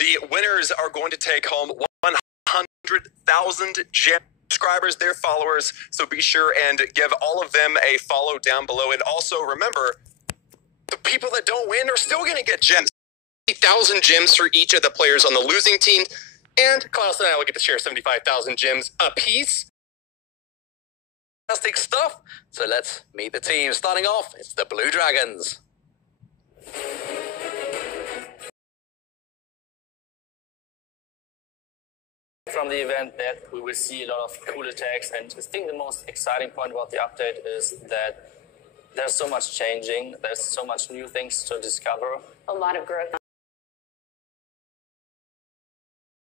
The winners are going to take home 100,000 gem subscribers, their followers. So be sure and give all of them a follow down below. And also remember, the people that don't win are still going to get gems. 50,000 gems for each of the players on the losing team. And Klaus and I will get to share 75,000 gems apiece. Fantastic stuff. So let's meet the team. Starting off, it's the Blue Dragons. From the event that we will see a lot of cool attacks, and I think the most exciting point about the update is that there's so much changing, there's so much new things to discover. A lot of growth.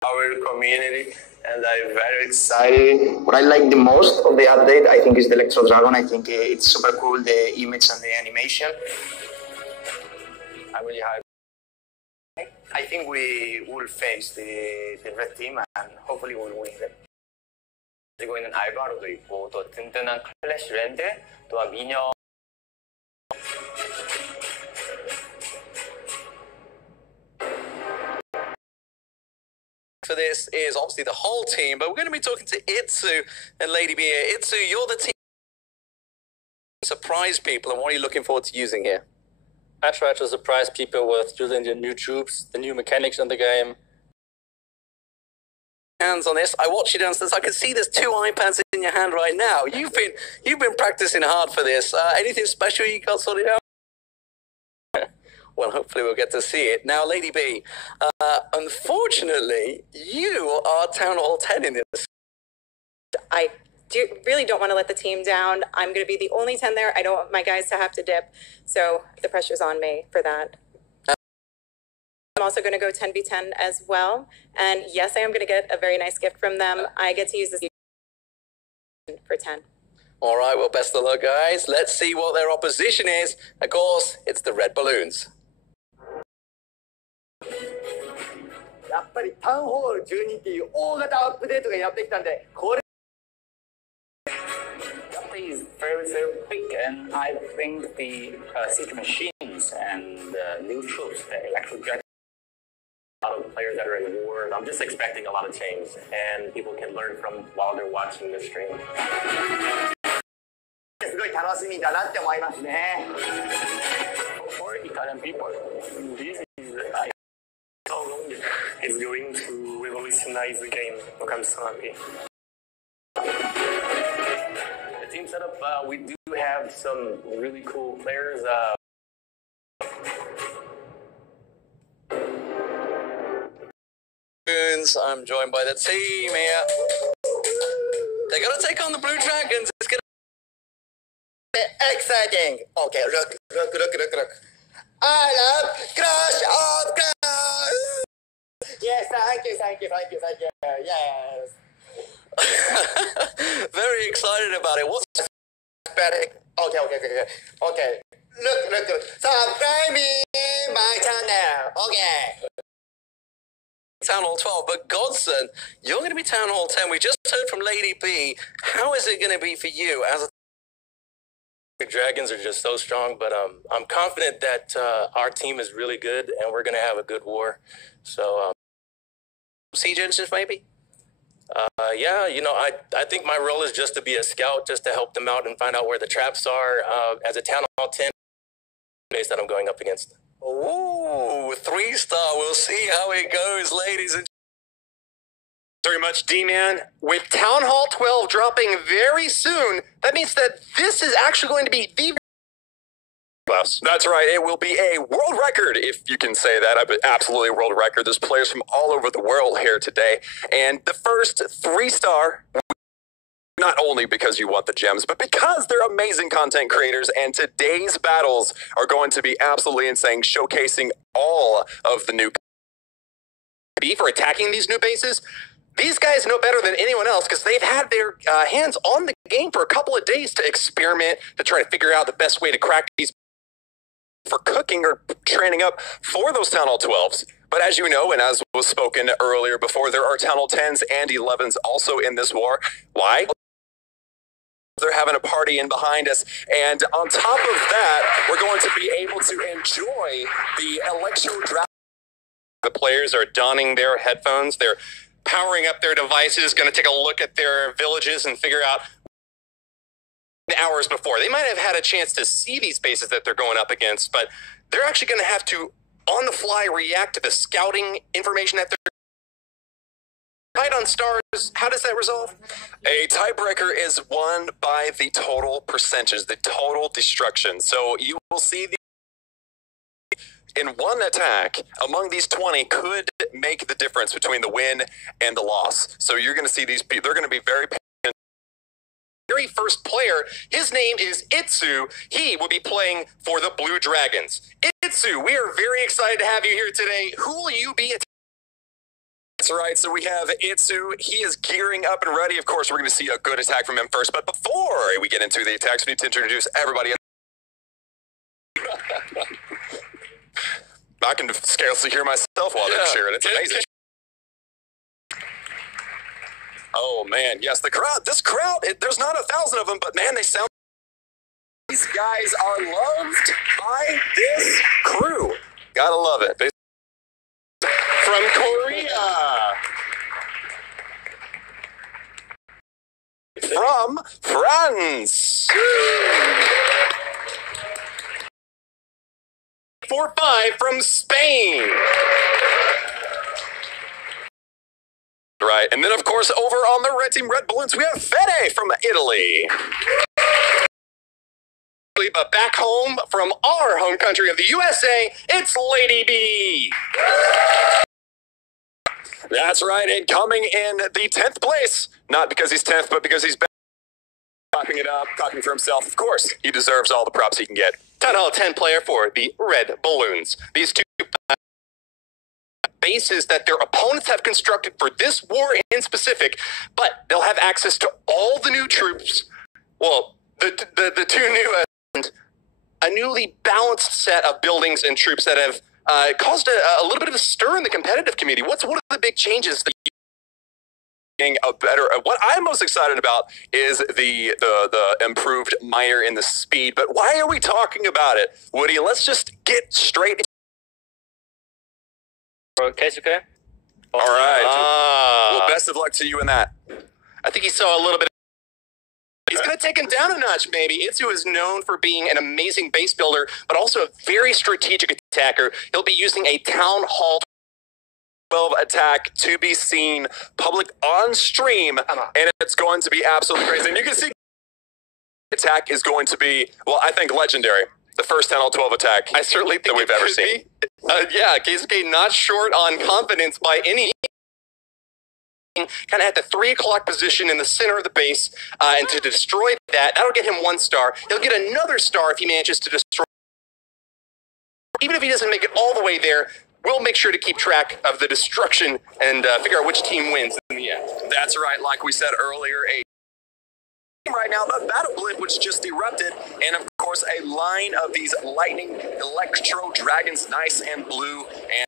Our community, and I'm very excited. What I like the most of the update, I think, is the Electro Dragon. I think it's super cool, the image and the animation. I'm really hyped. I think we will face the red team and hopefully we'll win them. 가지고 있는 알바로도 있고 또 든든한 클래시 랜드 또한 미녀. For this is obviously the whole team, but we're going to be talking to Itsu and Lady B here. Itsu, you're the team surprise people, and what are you looking forward to using here? I try to surprise people with using the new troops, the new mechanics in the game. Hands on this. I watch you downstairs. I can see there's 2 iPads in your hand right now. You've been practicing hard for this. Anything special you got sorted out? Well, hopefully we'll get to see it. Now, Lady B, unfortunately, you are Town Hall 10 in this. I really don't want to let the team down. I'm going to be the only 10 there. I don't want my guys to have to dip, so the pressure's on me for that. I'm also going to go 10v10 as well, and yes, I am going to get a very nice gift from them. I get to use this for 10. All right, well, best of luck, guys. Let's see what their opposition is. Of course, it's the Red Balloons. やっぱりタウンホール12っていう大型アップデートがやってきたんで、これ Is very, very big, and I think the siege machines and new troops, the Electro Dragon, a lot of players that are in war. I'm just expecting a lot of change, and people can learn from while they're watching the stream. すごい楽しみだなって思いますね。 For Italian people, this is so long. It's going to revolutionize the game. Look, I'm so happy. Team setup, we do have some really cool players. I'm joined by the team here. They're going to take on the Blue Dragons. It's going to be exciting. Okay, look. I love Crush of Clans. Yes, thank you. Yes. Very excited about it. What's Okay. Look. Subscribe me, my channel. Okay. Town Hall 12, but Godson, you're going to be Town Hall 10. We just heard from Lady B. How is it going to be for you as a... The Dragons are just so strong, but I'm confident that our team is really good and we're going to have a good war. So, Siege engines, maybe? Yeah, you know, I think my role is just to be a scout, just to help them out and find out where the traps are. As a Town Hall 10 base that I'm going up against. Ooh, 3-star. We'll see how it goes, ladies and very much, D-Man. With Town Hall 12 dropping very soon, that means that this is actually going to be the... That's right, it will be a world record, if you can say that. Absolutely a world record. There's players from all over the world here today. And the first 3-star, not only because you want the gems, but because they're amazing content creators, and today's battles are going to be absolutely insane, showcasing all of the new... For attacking these new bases. These guys know better than anyone else because they've had their hands on the game for a couple of days to experiment, to try to figure out the best way to crack these for cooking or training up for those Town Hall 12s. But as you know, and as was spoken earlier before, there are Town Hall 10s and 11s also in this war. Why? They're having a party in behind us, and on top of that, we're going to be able to enjoy the Electro Dragon The players are donning their headphones. They're powering up their devices, going to take a look at their villages and figure out hours before. They might have had a chance to see these bases that they're going up against, but they're actually going to have to, on the fly, react to the scouting information that they're fight on stars. How does that resolve? A tiebreaker is won by the total percentage, the total destruction. So you will see in one attack among these 20 could make the difference between the win and the loss. So you're going to see these people, they're going to be very first player, his name is Itsu. He will be playing for the Blue Dragons. Itsu, we are very excited to have you here today. Who will you be? That's right. So we have Itsu. He is gearing up and ready. Of course, we're going to see a good attack from him first. But before we get into the attacks, we need to introduce everybody. I can scarcely hear myself while they're cheering. It's amazing. Oh, man. Yes, the crowd. This crowd, there's not 1,000 of them, but, man, they sound... These guys are loved by this crew. Gotta love it. From Korea. From France. 4-5 from Spain. Right, and then of course over on the red team Red Balloons we have Fede from Italy. But back home from our home country of the USA, it's Lady B. That's right, and coming in the 10th place, not because he's 10th, but because he's talking it up, talking for himself. Of course, he deserves all the props he can get. Town Hall 10 player for the Red Balloons. These two bases that their opponents have constructed for this war in specific, but they'll have access to all the new troops. Well, the two new, a newly balanced set of buildings and troops that have caused a little bit of a stir in the competitive community. What are the big changes that a better? What I'm most excited about is the improved miner in the speed. But why are we talking about it, Woody? Let's just get straight. Keisuke? All right. Well, best of luck to you in that. I think he saw a little bit. He's going to take him down a notch, maybe. Itsu is known for being an amazing base builder, but also a very strategic attacker. He'll be using a Town Hall 12 attack to be seen public on stream, and it's going to be absolutely crazy. And you can see attack is going to be, well, I think legendary. The first 10 all 12 attack I certainly think that we've ever seen. Yeah, Keisuke not short on confidence by any. Kind of at the 3 o'clock position in the center of the base, and to destroy that'll get him 1 star. He'll get another star if he manages to destroy. Even if he doesn't make it all the way there, we'll make sure to keep track of the destruction and figure out which team wins in the end. That's right, like we said earlier, right now, the battle blip which just erupted, and of course a line of these lightning electro dragons, nice and blue, and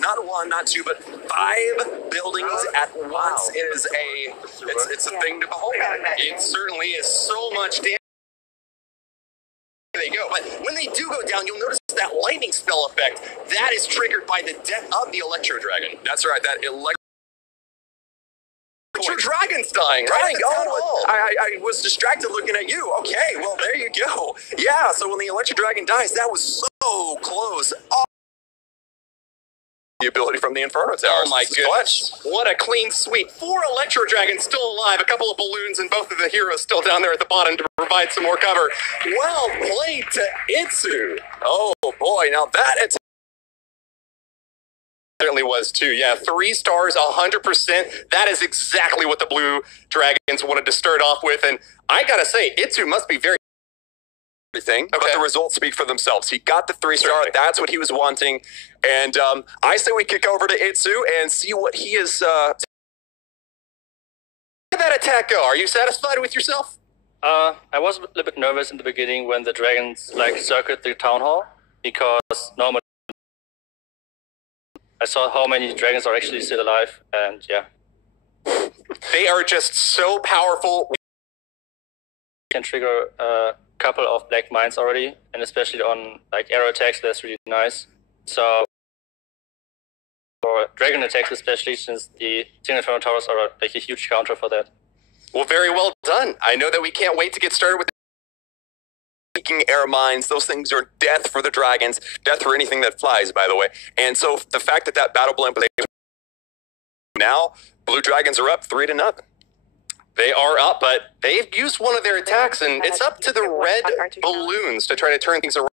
not 1, not 2, but 5 buildings at once. It is it's a thing to behold. It certainly is so much damage. There they go. But when they do go down, you'll notice that lightning spell effect. That is triggered by the death of the Electro Dragon. That's right, that Electro Dragon's dying, right? I was distracted looking at you. Okay, well, there you go. Yeah, so when the Electro Dragon dies, that was so close. The ability from the Inferno Towers. Oh my goodness. What a clean sweep. 4 Electro Dragons still alive, a couple of balloons, and both of the heroes still down there at the bottom to provide some more cover. Well played to Itsu. Oh boy, now that attack certainly was too. Yeah, 3 stars, 100%. That is exactly what the Blue Dragons wanted to start off with. And I gotta say, Itsu must be very everything, but the results speak for themselves. He got the 3-star. Certainly. That's what he was wanting. And I say we kick over to Itsu and see what he is. How did that attack go? Are you satisfied with yourself? I was a little bit nervous in the beginning when the dragons circled the town hall, because normally I saw how many dragons are actually still alive, and yeah. They are just so powerful. Can trigger a couple of black mines already, and especially on arrow attacks, that's really nice. So for dragon attacks, especially since the Inferno Towers are like a huge counter for that. Well, very well done. I know that we can't wait to get started with Seeking air mines. Those things are death for the dragons, death for anything that flies, by the way. And so the fact that that battle blimp now, blue dragons are up 3-0. They are up, but they've used one of their attacks, and it's up to the red balloons to try to turn things around.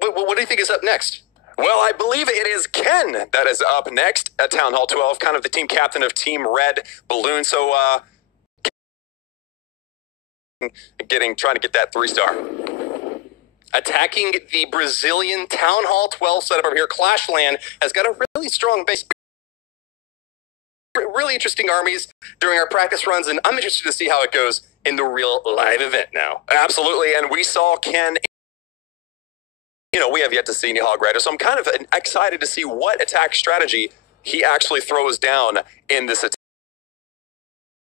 What do you think is up next? Well, I believe it is Ken that is up next at Town Hall 12, kind of the team captain of Team Red Balloon. So, trying to get that 3-star. Attacking the Brazilian Town Hall 12 setup over here. Clashland has got a really strong base. Really interesting armies during our practice runs, and I'm interested to see how it goes in the real live event now. Absolutely, and we saw Ken. You know, we have yet to see any Hog Rider, so I'm kind of excited to see what attack strategy he actually throws down in this attack.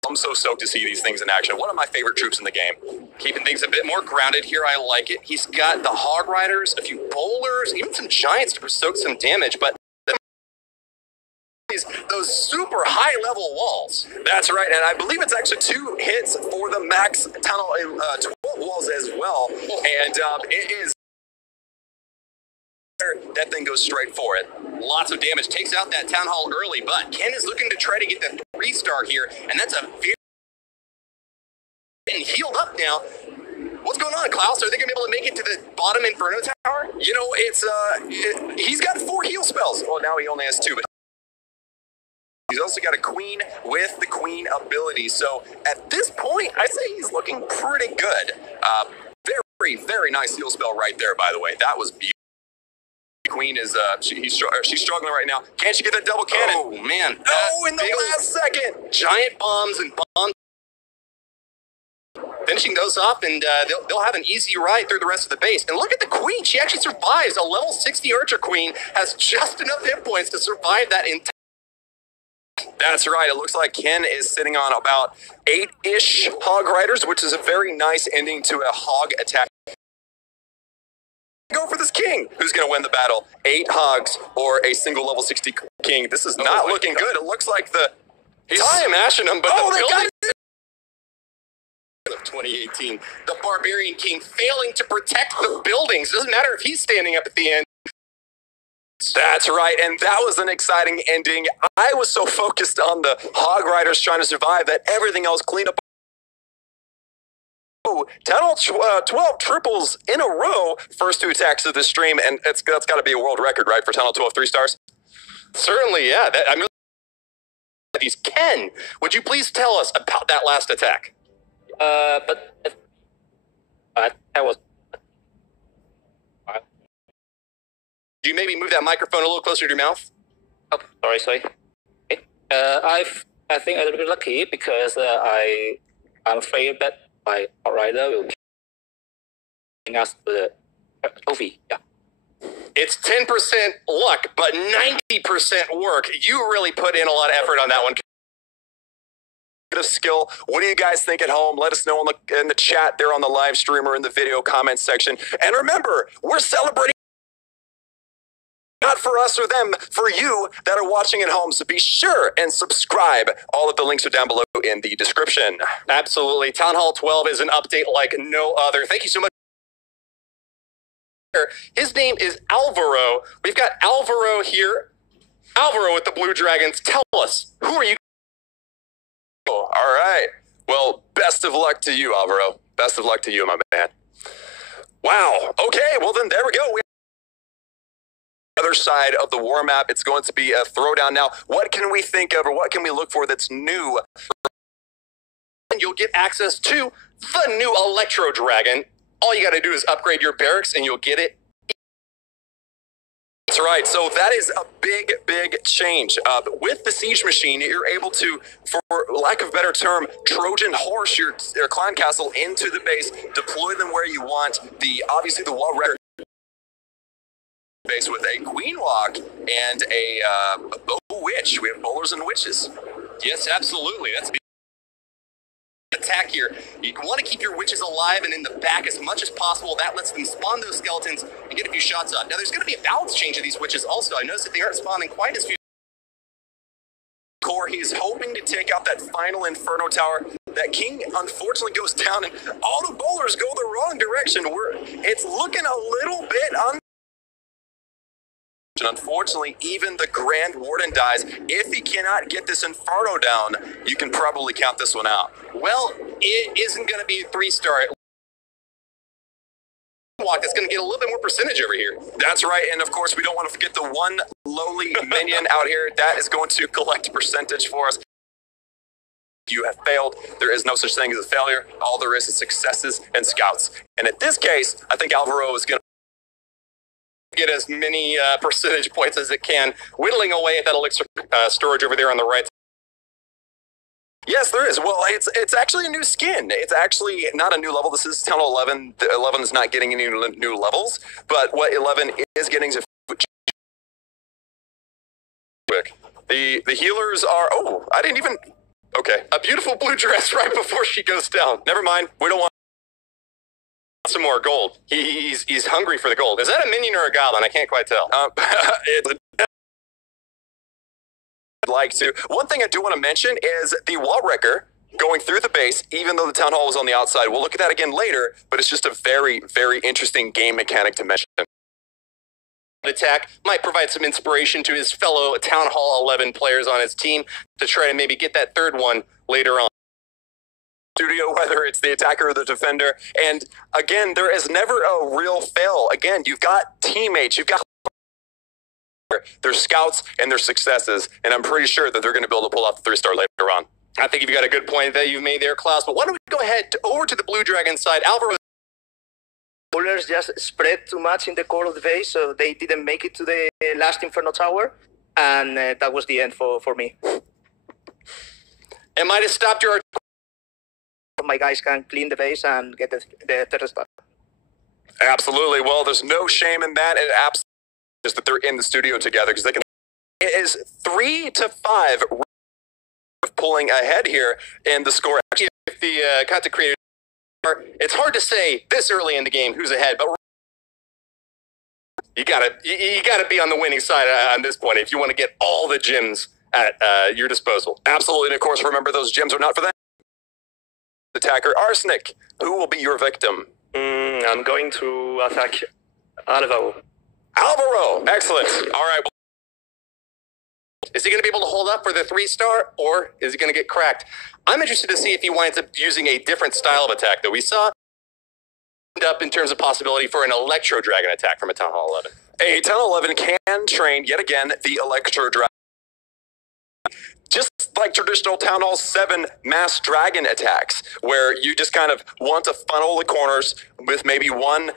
I'm so stoked to see these things in action. One of my favorite troops in the game. Keeping things a bit more grounded here, I like it. He's got the Hog Riders, a few Bowlers, even some Giants to stoke some damage, but those super high-level walls. That's right, and I believe it's actually 2 hits for the max tunnel 12 walls as well, and it is. That thing goes straight for it. Lots of damage. Takes out that Town Hall early, but Ken is looking to try to get the 3-star here, and that's a very... And healed up now. What's going on, Klaus? Are they going to be able to make it to the bottom Inferno Tower? You know, it's... he's got 4 heal spells. Well, now he only has 2, but... He's also got a Queen with the Queen ability. So, at this point, I'd say he's looking pretty good. Very, very nice heal spell right there, by the way. That was beautiful. Queen is she's struggling right now. Can't she get that double cannon? Oh man! Oh, in the last second, giant bombs and bombs. Finishing those off, and they'll have an easy ride through the rest of the base. And look at the Queen; she actually survives. A level 60 Archer Queen has just enough hit points to survive that entire. That's right. It looks like Ken is sitting on about 8-ish Hog Riders, which is a very nice ending to a Hog attack. Go for this king. Who's going to win the battle? 8 hogs or a single level 60 king? This is not looking good. It looks like he's mashing them, but the building of 2018, the Barbarian King failing to protect the buildings. Doesn't matter if he's standing up at the end. That's right, and that was an exciting ending. I was so focused on the Hog Riders trying to survive that everything else cleaned up. Town Hall 12 triples in a row. First 2 attacks of this stream, and that's got to be a world record, right, for Town Hall 12 3-stars? Certainly, yeah. I'm really these. Ken, would you please tell us about that last attack? But that was. Do you maybe move that microphone a little closer to your mouth? Oh, sorry. Okay. I think I'm a little bit lucky because I'm afraid that my rider will bring us the trophy. Yeah. It's 10% luck, but 90% work. You really put in a lot of effort on that one. Of skill. What do you guys think at home? Let us know in the chat there on the live stream or in the video comments section. And remember, we're celebrating not for us or them, for you that are watching at home. So be sure and subscribe. All of the links are down below in the description. Absolutely. Town Hall 12 is an update like no other. Thank you so much. His name is Alvaro. We've got Alvaro here. Alvaro with the Blue Dragons. Tell us, who are you? All right. Well, best of luck to you, Alvaro. Best of luck to you, my man. Wow. Okay, well then there we go. Other side of the war map, it's going to be a throwdown. Now, what can we think of or what can we look for that's new? And you'll get access to the new Electro Dragon. All you got to do is upgrade your barracks and you'll get it. That's right. So that is a big, big change. With the Siege Machine, you're able to, for lack of a better term, Trojan horse your clan castle into the base, deploy them where you want. Obviously the wall record base with a Queen Walk and a Bow Witch. We have bowlers and witches. Yes, absolutely. That's attack here. You want to keep your witches alive and in the back as much as possible. That lets them spawn those skeletons and get a few shots up. Now, there's going to be a balance change of these witches also. I noticed that they aren't spawning quite as few. Core, he's hoping to take out that final Inferno Tower. That King unfortunately goes down, and all the bowlers go the wrong direction. It's looking a little bit unfortunately, even the Grand Warden dies. If he cannot get this Inferno down, you can probably count this one out. Well, it isn't going to be a 3-star. That's going to get a little bit more percentage over here. That's right, and of course, we don't want to forget the one lowly minion out here. That is going to collect percentage for us. You have failed. There is no such thing as a failure. All there is successes and scouts. And in this case, I think Alvaro is going to get as many percentage points as it can, whittling away at that elixir storage over there on the right. Yes, there is. Well, it's actually a new skin. It's actually not a new level. This is Town Hall 11. The 11 is not getting any new levels, but what 11 is getting is quick. The healers are. Oh, I didn't even. Okay, a beautiful blue dress right before she goes down. Never mind. We don't want some more gold. He's hungry for the gold. Is that a minion or a goblin? I can't quite tell. Like to. One thing I do want to mention is the wall wrecker going through the base, even though the town hall was on the outside. We'll look at that again later, but it's just a very, very interesting game mechanic to mention. Attack might provide some inspiration to his fellow Town Hall 11 players on his team to try to maybe get that third one later on. Studio, whether it's the attacker or the defender, and again, there is never a real fail. Again, you've got teammates, you've got their scouts and their successes, and I'm pretty sure that they're going to be able to pull off the 3-star later on. I think you've got a good point that you've made there, Klaus, but why don't we go ahead over to the Blue Dragon side. Alvaro. Bowlers just spread too much in the core of the base, so they didn't make it to the last Inferno Tower, and that was the end for me. It might have stopped your... My guys can clean the base and get the third star. Absolutely. Well, there's no shame in that, and absolutely just that they're in the studio together because they can. It is 3-5 pulling ahead here in the score. Actually, if the content creator, it's hard to say this early in the game who's ahead, but you gotta be on the winning side on this point if you want to get all the gems at your disposal. Absolutely, and of course, remember those gems are not for them. Attacker Arsenic, who will be your victim? I'm going to attack Alvaro. Alvaro, excellent. All right. Is he going to be able to hold up for the 3-star, or is he going to get cracked? I'm interested to see if he winds up using a different style of attack that we saw up in terms of possibility for an Electro Dragon attack from a Town Hall 11. A Town Hall 11 can train, yet again, the Electro Dragon. Just like traditional Town Hall 7 mass dragon attacks, where you just kind of want to funnel the corners with maybe one...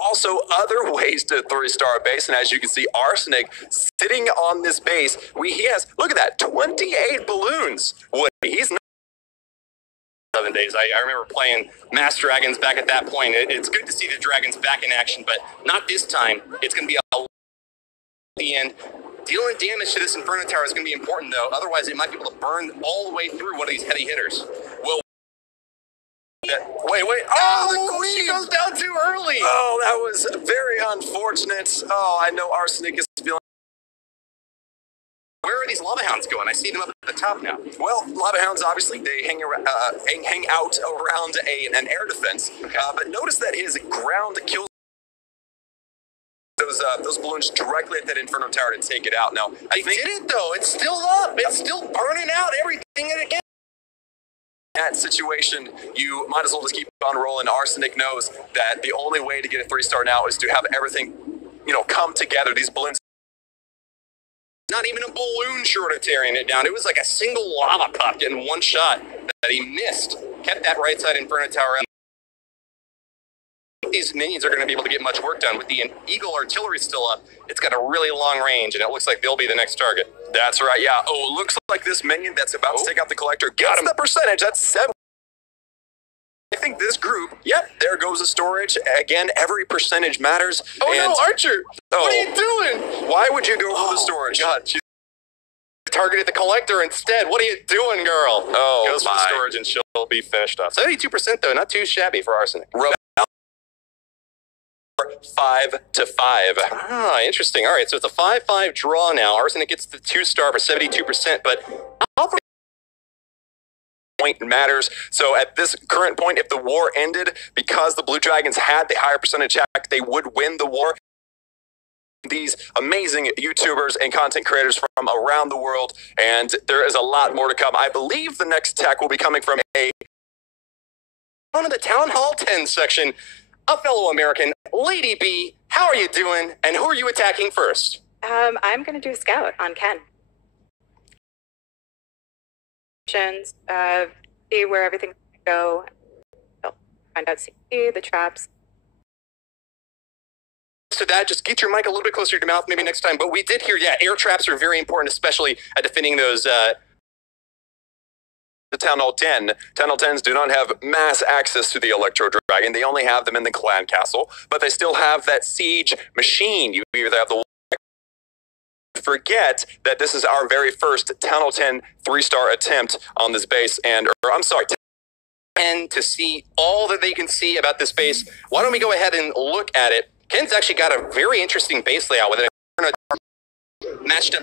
also other ways to 3-star base, and as you can see, Arsenic sitting on this base. He has, look at that, 28 balloons. He's not 7 days. I remember playing Mass Dragons back at that point. It's good to see the Dragons back in action, but not this time. It's going to be at the end. Dealing damage to this Inferno Tower is going to be important, though. Otherwise, it might be able to burn all the way through one of these heavy hitters. Well, wait. Oh, she goes down too early. Oh, that was very unfortunate. Oh, I know Arsenic is feeling. Where are these Lava Hounds going? I see them up at the top now. Well, Lava Hounds, obviously, they hang out around an air defense. Okay. But notice that his ground kills those balloons directly at that Inferno Tower to take it out. Now, I think did it, though. It's still up. It's still burning out everything again. That situation, you might as well just keep on rolling. Arsenic knows that the only way to get a 3-star now is to have everything, come together. These balloons. Not even a balloon short of tearing it down. It was like a single lava pop getting one shot that he missed. Kept that right side Inferno Tower out. These minions are going to be able to get much work done. With the Eagle artillery still up, it's got a really long range, and it looks like they'll be the next target. That's right, yeah. Oh, looks like this minion that's about to take out the collector gets the percentage. That's 7. I think this group, yep, there goes the storage. Again, every percentage matters. Oh, no, Archer! What are you doing? Why would you go for the storage? God, she's targeted the collector instead. What are you doing, girl? Oh, Goes for the storage and she'll be finished off. 72% though, not too shabby for Arsenic. 5-5. Ah, interesting. All right, so it's a 5-5 draw now. Arsenic gets the 2-star for 72%, but how far point matters. So at this current point, if the war ended, because the Blue Dragons had the higher percentage hack, they would win the war. These amazing YouTubers and content creators from around the world, and there is a lot more to come. I believe the next attack will be coming from one of the Town Hall 10 section. A fellow American, Lady B, how are you doing? And who are you attacking first? I'm going to do a scout on Ken. See where everything's going to go. Find out, see the traps. So that, just get your mic a little bit closer to your mouth maybe next time. But we did hear, yeah, air traps are very important, especially at defending those. The Town Hall 10. Town Hall 10s do not have mass access to the Electro Dragon. They only have them in the clan castle, but they still have that siege machine. You either have the forget that this is our very first Town Hall 10 3-star attempt on this base, and I'm sorry, and to see all that they can see about this base, why don't we go ahead and look at it? Ken's actually got a very interesting base layout with it matched up